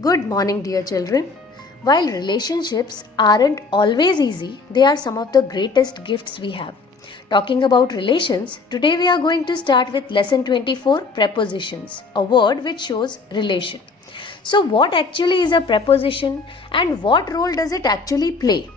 Good morning, dear children. While relationships aren't always easy, they are some of the greatest gifts we have. Talking about relations, today we are going to start with lesson 24, prepositions, a word which shows relation. So, what actually is a preposition and what role does it actually play?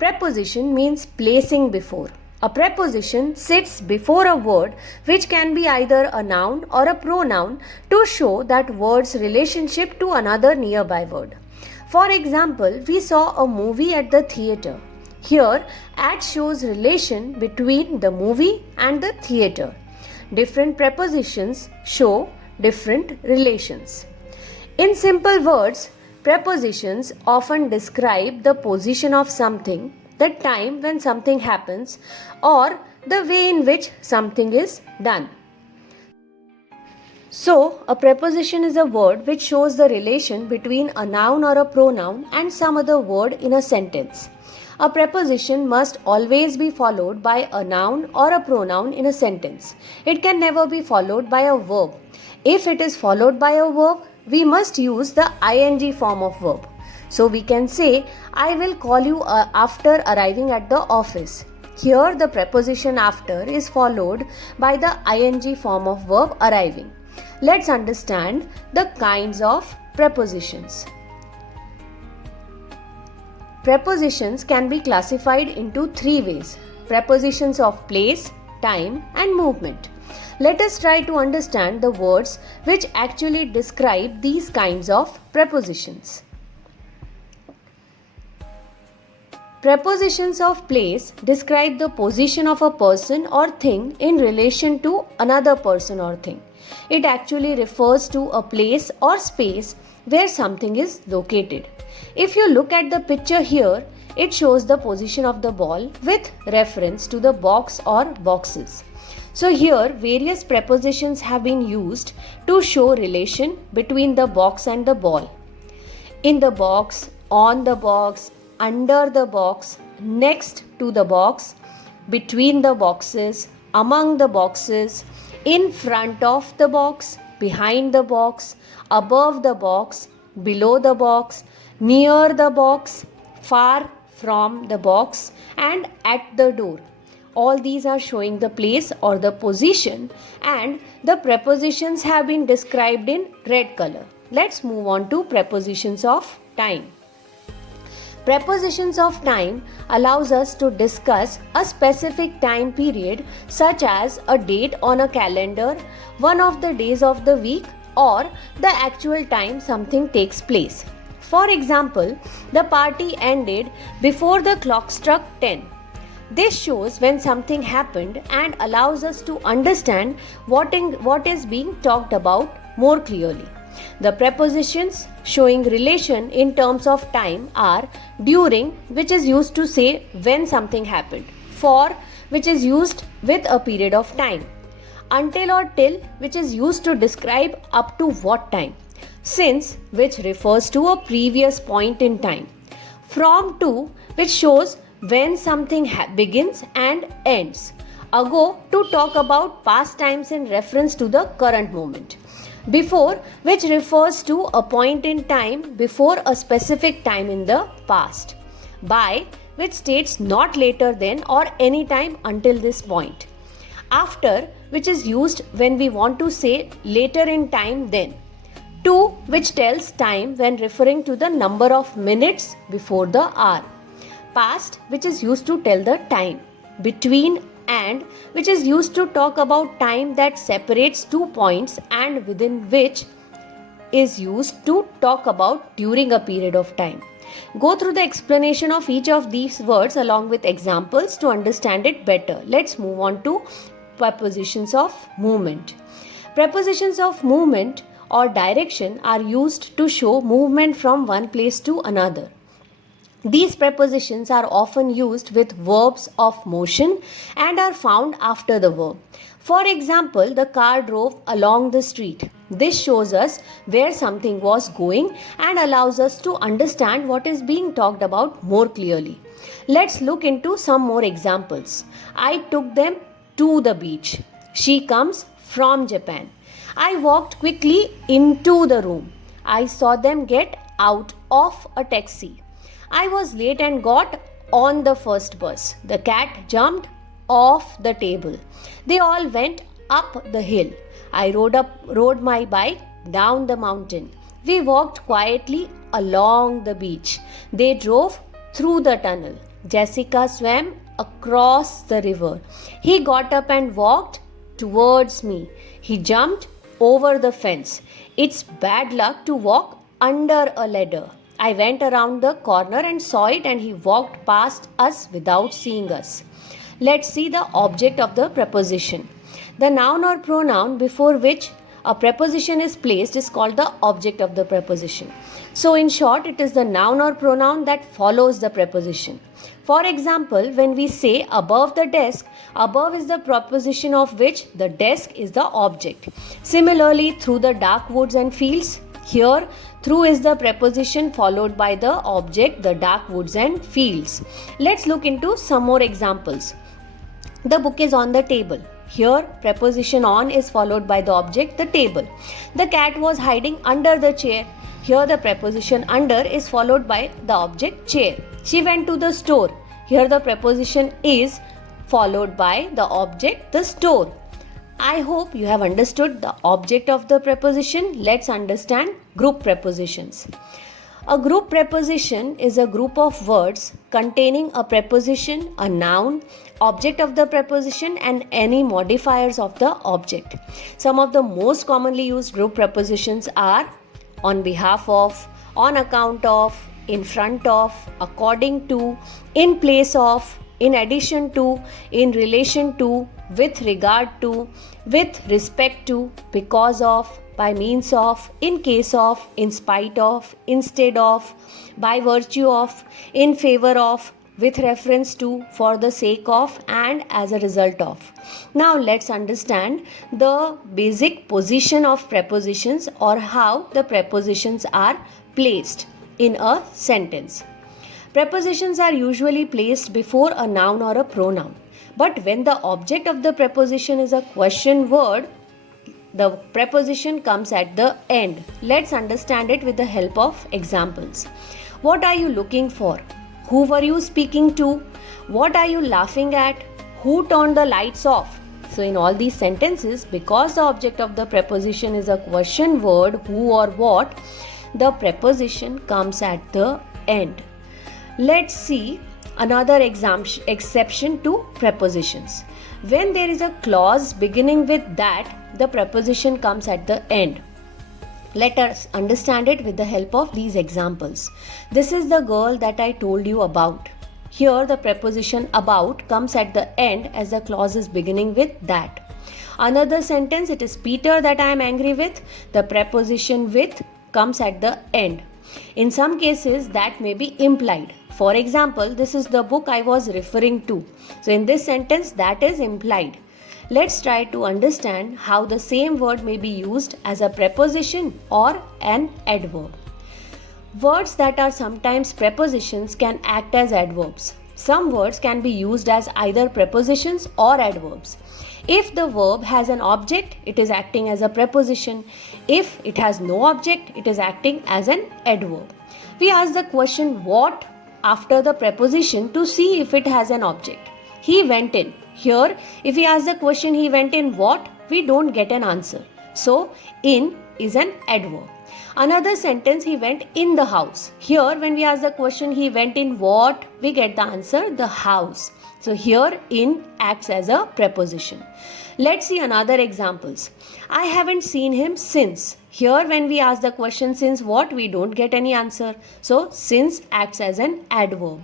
Preposition means placing before. A preposition sits before a word which can be either a noun or a pronoun to show that word's relationship to another nearby word. For example, we saw a movie at the theatre. Here, at shows relation between the movie and the theatre. Different prepositions show different relations. In simple words, prepositions often describe the position of something, the time when something happens, or the way in which something is done. So, a preposition is a word which shows the relation between a noun or a pronoun and some other word in a sentence. A preposition must always be followed by a noun or a pronoun in a sentence. It can never be followed by a verb. If it is followed by a verb, we must use the ing form of verb. So we can say, I will call you after arriving at the office. Here the preposition after is followed by the ing form of verb arriving. Let's understand the kinds of prepositions. Prepositions can be classified into three ways: prepositions of place, time, and movement. Let us try to understand the words which actually describe these kinds of prepositions. Prepositions of place describe the position of a person or thing in relation to another person or thing. It actually refers to a place or space where something is located. If you look at the picture here, it shows the position of the ball with reference to the box or boxes. So here various prepositions have been used to show relation between the box and the ball. In the box, on the box, under the box, next to the box, between the boxes, among the boxes, in front of the box, behind the box, above the box, below the box, near the box, far from the box, and at the door. All these are showing the place or the position, and the prepositions have been described in red color. Let's move on to prepositions of time. Prepositions of time allows us to discuss a specific time period such as a date on a calendar, one of the days of the week, or the actual time something takes place. For example, the party ended before the clock struck 10. This shows when something happened and allows us to understand what is being talked about more clearly. The prepositions showing relation in terms of time are during, which is used to say when something happened, for, which is used with a period of time, until or till, which is used to describe up to what time, since, which refers to a previous point in time, from to, which shows when something begins and ends, ago, to talk about past times in reference to the current moment, before, which refers to a point in time before a specific time in the past, by, which states not later than or any time until this point, after, which is used when we want to say later in time then, to, which tells time when referring to the number of minutes before the hour, past, which is used to tell the time, between, and, which is used to talk about time that separates 2 points and within which is used to talk about during a period of time. Go through the explanation of each of these words along with examples to understand it better. Let's move on to prepositions of movement. Prepositions of movement or direction are used to show movement from one place to another. These prepositions are often used with verbs of motion and are found after the verb. For example, the car drove along the street. This shows us where something was going and allows us to understand what is being talked about more clearly. Let's look into some more examples. I took them to the beach. She comes from Japan. I walked quickly into the room. I saw them get out of a taxi. I was late and got on the first bus. The cat jumped off the table. They all went up the hill. I rode my bike down the mountain. We walked quietly along the beach. They drove through the tunnel. Jessica swam across the river. He got up and walked towards me. He jumped over the fence. It's bad luck to walk under a ladder. I went around the corner and saw it, and he walked past us without seeing us. Let's see the object of the preposition. The noun or pronoun before which a preposition is placed is called the object of the preposition. So in short, it is the noun or pronoun that follows the preposition. For example, when we say above the desk, above is the preposition of which the desk is the object. Similarly, through the dark woods and fields, here through is the preposition followed by the object, the dark woods and fields. Let's look into some more examples. The book is on the table. Here preposition on is followed by the object, the table. The cat was hiding under the chair. Here the preposition under is followed by the object chair. She went to the store. Here the preposition is followed by the object, the store. I hope you have understood the object of the preposition. Let's understand group prepositions. A group preposition is a group of words containing a preposition, a noun, object of the preposition, and any modifiers of the object. Some of the most commonly used group prepositions are on behalf of, on account of, in front of, according to, in place of, in addition to, in relation to, with regard to, with respect to, because of, by means of, in case of, in spite of, instead of, by virtue of, in favor of, with reference to, for the sake of, and as a result of. Now let's understand the basic position of prepositions, or how the prepositions are placed in a sentence. Prepositions are usually placed before a noun or a pronoun. But when the object of the preposition is a question word, the preposition comes at the end. Let's understand it with the help of examples. What are you looking for? Who were you speaking to? What are you laughing at? Who turned the lights off? So in all these sentences, because the object of the preposition is a question word, who or what, the preposition comes at the end. Let's see another exception to prepositions. When there is a clause beginning with that, the preposition comes at the end. Let us understand it with the help of these examples. This is the girl that I told you about. Here the preposition about comes at the end as the clause is beginning with that. Another sentence, it is Peter that I am angry with. The preposition with comes at the end. In some cases that may be implied. For example, this is the book I was referring to. So in this sentence that is implied. Let's try to understand how the same word may be used as a preposition or an adverb. Words that are sometimes prepositions can act as adverbs. Some words can be used as either prepositions or adverbs. If the verb has an object, it is acting as a preposition. If it has no object, it is acting as an adverb. We ask the question what after the preposition to see if it has an object. He went in. Here, if we ask the question he went in what, we don't get an answer. So, in is an adverb. Another sentence, he went in the house. Here, when we ask the question he went in what, we get the answer the house. So, here in acts as a preposition. Let's see another examples. I haven't seen him since. Here when we ask the question since what, we don't get any answer. So since acts as an adverb.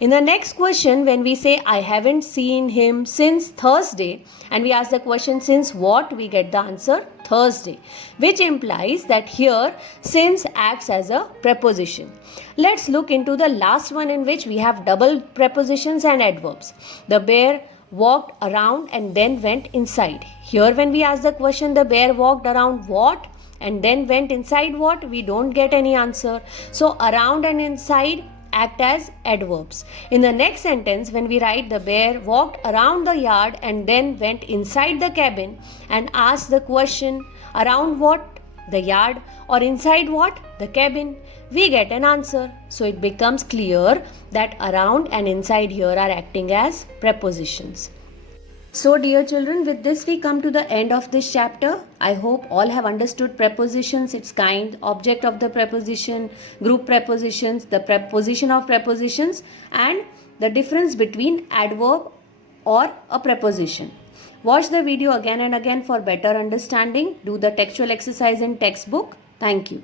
In the next question, when we say I haven't seen him since Thursday and we ask the question since what, we get the answer Thursday, which implies that here since acts as a preposition. Let's look into the last one in which we have double prepositions and adverbs. The bear walked around and then went inside. Here when we ask the question the bear walked around what and then went inside what, we don't get any answer. So around and inside act as adverbs. In the next sentence, when we write the bear walked around the yard and then went inside the cabin and asked the question around what, the yard, or inside what, the cabin, we get an answer. So it becomes clear that around and inside here are acting as prepositions. So, dear children, with this we come to the end of this chapter. I hope all have understood prepositions, its kind, object of the preposition, group prepositions, the preposition of prepositions, and the difference between adverb or a preposition. Watch the video again and again for better understanding. Do the textual exercise in textbook. Thank you.